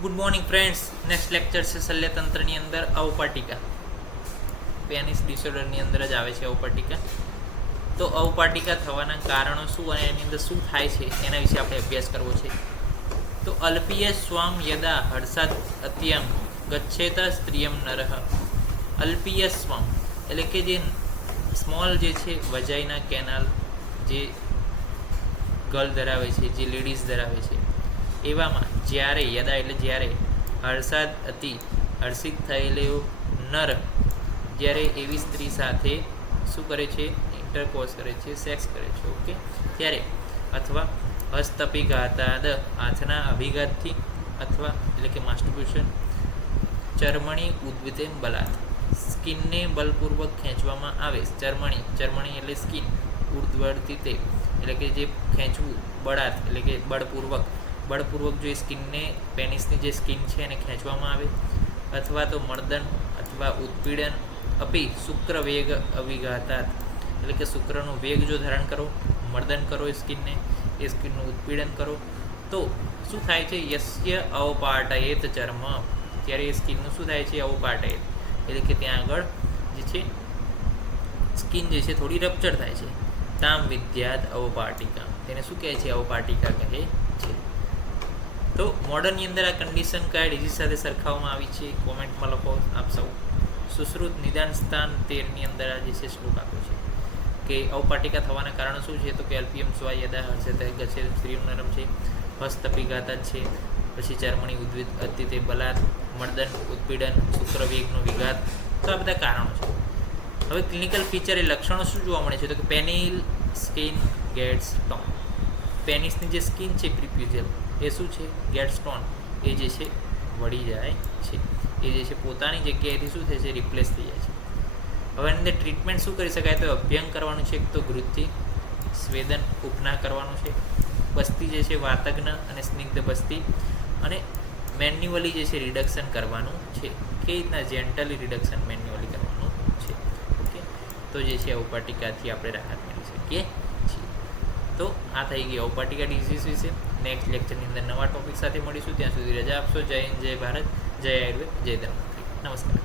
Good morning friends. Next lecture છે શલ્યતંત્રની અંદર અવપાટિકા. Penis ડિસઓર્ડરની અંદર જ આવે છે અવપાટિકા. તો અવપાટિકા થવાના કારણો શું અને એની અંદર શું થાય છે એના વિશે આપણે અભ્યાસ કરવો છે. તો અલ્પીય સ્વામ યદા હર્ષાદ અત્યમ ગચ્છેત સ્ત્રિયમ નરહ. અલ્પીય સ્વામ એટલે કે જે સ્મોલ જે છે વજાઈના કેનાલ જે ગર્લ ધરાવે છે, જે લેડીઝ ધરાવે છે, એવામાં જ્યારે યદા એટલે જ્યારે હર્ષાદ અતિ હર્ષિત થયેલો નર જ્યારે એવી સ્ત્રી સાથે શું કરે છે, ઇન્ટરકોર્સ કરે છે, સેક્સ કરે છે, ઓકે, ત્યારે અથવા હસ્તપિઘાતાદ હાથના અભિઘાતથી અથવા એટલે કે માસ્ટરબ્યુશન, ચર્મણી ઉદ્વિતેન બલાત સ્કિનને બલપૂર્વક ખેંચવામાં આવે. ચર્મણી એટલે સ્કિન, ઉર્ધ્વર્તી તે એટલે કે જે ખેંચવું, બળાત એટલે કે બળપૂર્વક જો એ સ્કિનને પેનિસની જે સ્કિન છે એને ખેંચવામાં આવે, અથવા તો મર્દન અથવા ઉત્પીડન અપી શુક્ર વેગ અવિઘાતાત એટલે કે શુક્રનો વેગ જો ધારણ કરો, મર્દન કરો એ સ્કિનનું ઉત્પીડન કરો, તો શું થાય છે? યસ્ય અવપાટયેત ચર્મ, ત્યારે એ સ્કિનનું શું થાય છે? અવપાટયેત એટલે કે ત્યાં આગળ જે છે સ્કિન જે છે થોડી રપ્ચર થાય છે. તામ વિદ્યાત અવપાટિકા, તેને શું કહે છે? અવપાટિકા કહે છે. તો મોડર્નની અંદર આ કન્ડિશન કયા ડિઝીઝ સાથે સરખાવવામાં આવી છે? કોમેન્ટમાં લખો આપ સૌ. સુશ્રુત નિદાન સ્થાન 13ની અંદર આ જે છે શ્લોક આપ્યો છે કે અવપાટિકા થવાના કારણો શું છે? તો કે અલ્પિયમ સ્વા યદા હર્ષેત ગચ્છેત સ્ત્રીયમ નરમ છે, હસ્તપિઘાતા છે, પછી ચર્મણી ઉદ્વિત અતિથે બલાત, મર્દન, ઉત્પીડન, શુક્રવેગનો વિઘાત. તો આ બધા કારણો છે. હવે ક્લિનિકલ ફીચર એ લક્ષણો શું જોવા મળે છે? તો કે પેનિલ સ્કિન ગેટ્સ ટોન. પેનિસની જે સ્કિન છે પ્રિપ્યુઝિયલ એ શું છે? ગેટ સ્ટોન, એ જે છે વળી જાય છે, એ જે છે પોતાની જગ્યાએથી શું થાય છે? રિપ્લેસ થઈ જાય છે. હવે એની અંદર ટ્રીટમેન્ટ શું કરી શકાય? તો અભ્યંગ કરવાનું છે, તો ગૃહથી સ્વેદન ઉપના કરવાનું છે, બસ્તી જે છે વાતગ્ન અને સ્નિગ્ધ બસ્તી, અને મેન્યુઅલી જે છે રિડક્શન કરવાનું છે. કઈ રીતના? જેન્ટલી રિડક્શન મેન્યુઅલી કરવાનું છે, ઓકે. તો જે છે અવપાટિકાથી આપણે રાહત મેળવી શકીએ છીએ. તો આ થઈ ગઈ અવપાટિકા ડિઝીઝ વિશે. નેક્સ્ટ લેક્ચરની અંદર નવા ટોપિક સાથે મળીશું. ત્યાં સુધી રજા આપશો. જય હિન્દ, જય ભારત, જય આયુર્વેદ, જય ધન્વંતરી. નમસ્કાર.